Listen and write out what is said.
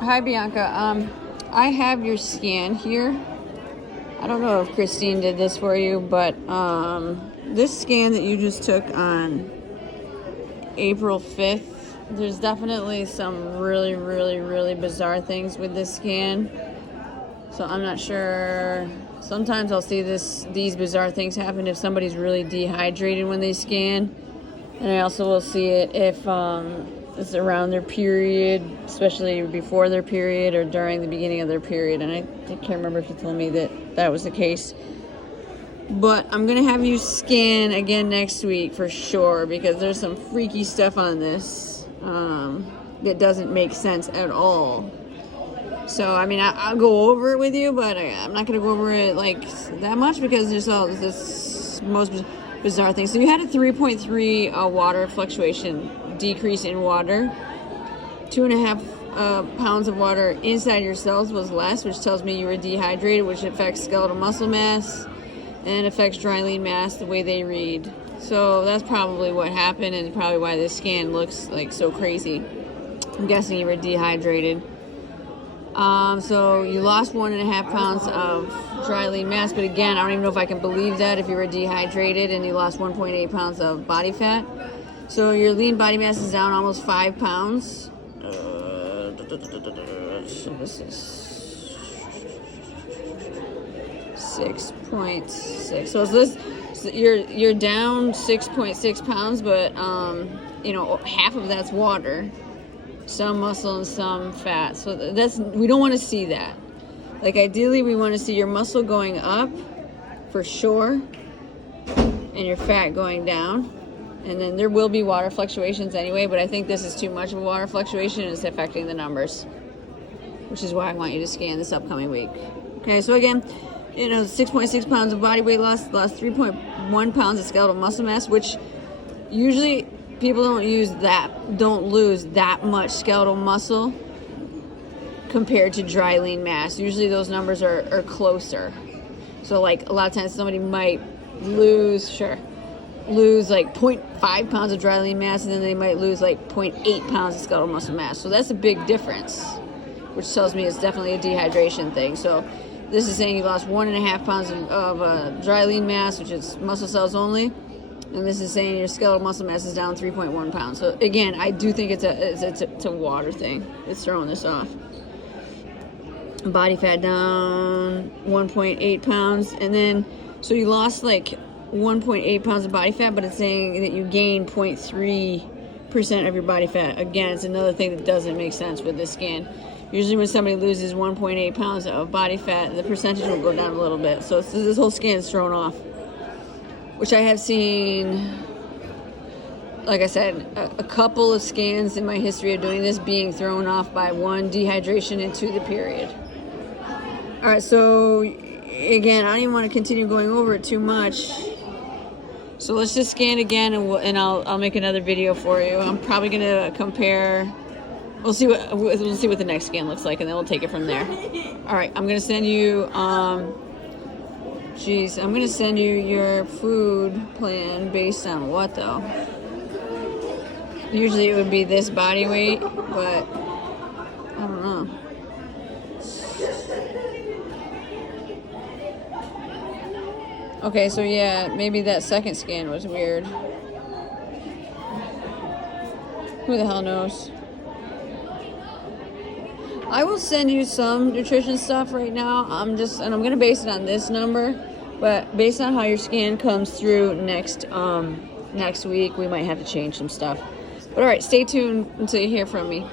Hi, Bianca. I have your scan here. I don't know if Christine did this for you, but this scan that you just took on April 5th, there's definitely some really bizarre things with this scan. So I'm not sure. Sometimes I'll see these bizarre things happen if somebody's really dehydrated when they scan. And I also will see it if it's around their period, especially before their period or during the beginning of their period. And I can't remember if you told me that was the case. But I'm going to have you scan again next week for sure, because there's some freaky stuff on this that doesn't make sense at all. So, I mean, I'll go over it with you, but I'm not going to go over it like that much because there's all this most bizarre thing. So you had a 3.3 water fluctuation, decrease in water. 2.5 pounds of water inside your cells was less, which tells me you were dehydrated, which affects skeletal muscle mass and affects dry lean mass the way they read. So that's probably what happened and probably why this scan looks like so crazy. I'm guessing you were dehydrated. So you lost 1.5 pounds of dry lean mass, but again, I don't even know if I can believe that if you were dehydrated and you lost 1.8 pounds of body fat. So your lean body mass is down almost 5 pounds. So this is 6.6. So you're down 6.6 pounds, but half of that's water. Some muscle and some fat. So we don't want to see that. Like ideally we want to see your muscle going up for sure and your fat going down. And then there will be water fluctuations anyway, but I think this is too much of a water fluctuation and it's affecting the numbers, which is why I want you to scan this upcoming week. Okay, so again, 6.6 pounds of body weight loss, lost 3.1 pounds of skeletal muscle mass, which usually people don't lose that much skeletal muscle compared to dry lean mass. Usually those numbers are closer. So like a lot of times somebody might lose like 0.5 pounds of dry lean mass, and then they might lose like 0.8 pounds of skeletal muscle mass. So that's a big difference, which tells me it's definitely a dehydration thing. So this is saying you lost 1.5 pounds of dry lean mass, which is muscle cells only. And this is saying your skeletal muscle mass is down 3.1 pounds. So again, I do think it's a water thing. It's throwing this off. Body fat down 1.8 pounds. And then, so you lost like 1.8 pounds of body fat, but it's saying that you gained 0.3% of your body fat. Again, it's another thing that doesn't make sense with this scan. Usually when somebody loses 1.8 pounds of body fat, the percentage will go down a little bit. So this whole scan is thrown off, which I have seen, like I said, a couple of scans in my history of doing this being thrown off by one, dehydration, and two, the period. All right, so again, I don't even want to continue going over it too much. So let's just scan again, and I'll make another video for you. I'm probably gonna compare. We'll see what the next scan looks like, and then we'll take it from there. All right, I'm gonna send you. I'm going to send you your food plan based on what, though? Usually it would be this body weight, but I don't know. Okay, so yeah, maybe that second scan was weird. Who the hell knows? I will send you some nutrition stuff right now. I'm going to base it on this number, but based on how your scan comes through next week, we might have to change some stuff. But all right, stay tuned until you hear from me.